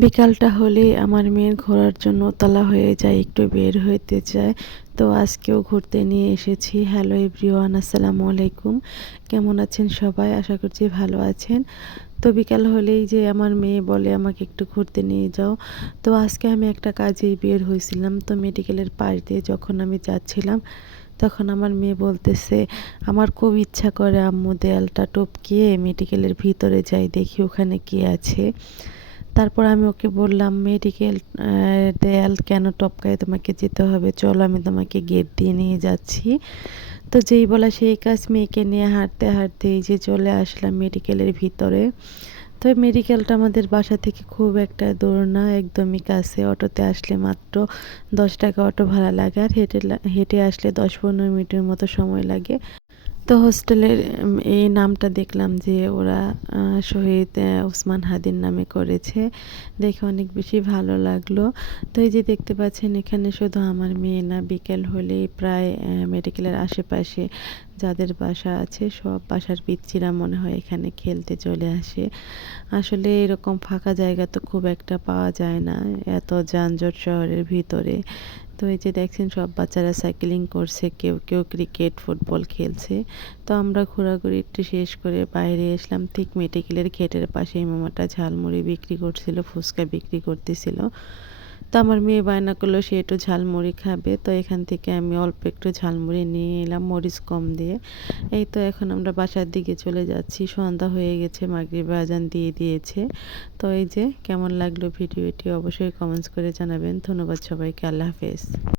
বিকালটা হলেই আমার মেয়ের ঘোরার জন্য উতলা হয়ে যায়, একটু বের হইতে চায়। তো আজকেও ঘুরতে নিয়ে এসেছি। হ্যালো এভরিওয়ান, আসসালামু আলাইকুম। কেমন আছেন সবাই? আশা করছি ভালো আছেন। তো বিকাল হলেই যে আমার মেয়ে বলে আমাকে একটু ঘুরতে নিয়ে যাও। তো আজকে আমি একটা কাজেই বের হয়েছিলাম। তো মেডিকেলের পাশ দিয়ে যখন আমি যাচ্ছিলাম, তখন আমার মেয়ে বলতেছে, আমার খুব ইচ্ছা করে আম্মু দেয়ালটা টপকিয়ে মেডিকেলের ভিতরে যাই, দেখি ওখানে কি আছে। তারপর আমি ওকে বললাম, মেডিকেল দেয়াল কেন টপকায় তোমাকে যেতে হবে, চলো আমি তোমাকে গেট দিয়ে নিয়ে যাচ্ছি। তো যেই বলা সেই কাজ, মেয়েকে নিয়ে হাঁটতে হাঁটতে এই যে চলে আসলাম মেডিকেলের ভিতরে। তো মেডিকেলটা আমাদের বাসা থেকে খুব একটা দূর না, একদমই কাছে। অটোতে আসলে মাত্র 10 টাকা অটো ভাড়া লাগে, আর হেঁটে আসলে 10-15 মিনিটের মতো সময় লাগে। তো হোস্টেলের এই নামটা দেখলাম যে ওরা শহীদ ওসমান হাদির নামে করেছে, দেখে অনেক বেশি ভালো লাগলো। তো এই যে দেখতে পাচ্ছেন, এখানে শুধু আমার মেয়ে না, বিকেল হলেই প্রায় মেডিকেলের আশেপাশে যাদের বাসা আছে সব বাসার পিচ্চিরা মনে হয় এখানে খেলতে চলে আসে। আসলে এরকম ফাঁকা জায়গা তো খুব একটা পাওয়া যায় না, এত যানজট শহরের ভিতরে। তো এই যে দেখছেন, সব বাচ্চারা সাইক্লিং করছে, কেউ কেউ ক্রিকেট ফুটবল খেলছে। তো আমরা ঘোরাঘুরি একটু শেষ করে বাইরে আসলাম। ঠিক মেডিকেলের গেটের পাশে এই মামাটা ঝালমুড়ি বিক্রি করছিল, ফুচকা বিক্রি করতেছিল। তো আমার মেয়ে বায়না করলো সে একটু ঝালমুড়ি খাবে। তো এখান থেকে আমি অল্প একটু ঝালমুড়ি নিয়ে এলাম, মরিচ কম দিয়ে। এই তো এখন আমরা বাসার দিকে চলে যাচ্ছি, সন্ধ্যা হয়ে গেছে, মাগরিবের আজান দিয়ে দিয়েছে। তো এই যে কেমন লাগলো ভিডিওটি অবশ্যই কমেন্টস করে জানাবেন। ধন্যবাদ সবাইকে, আল্লাহ হাফেজ।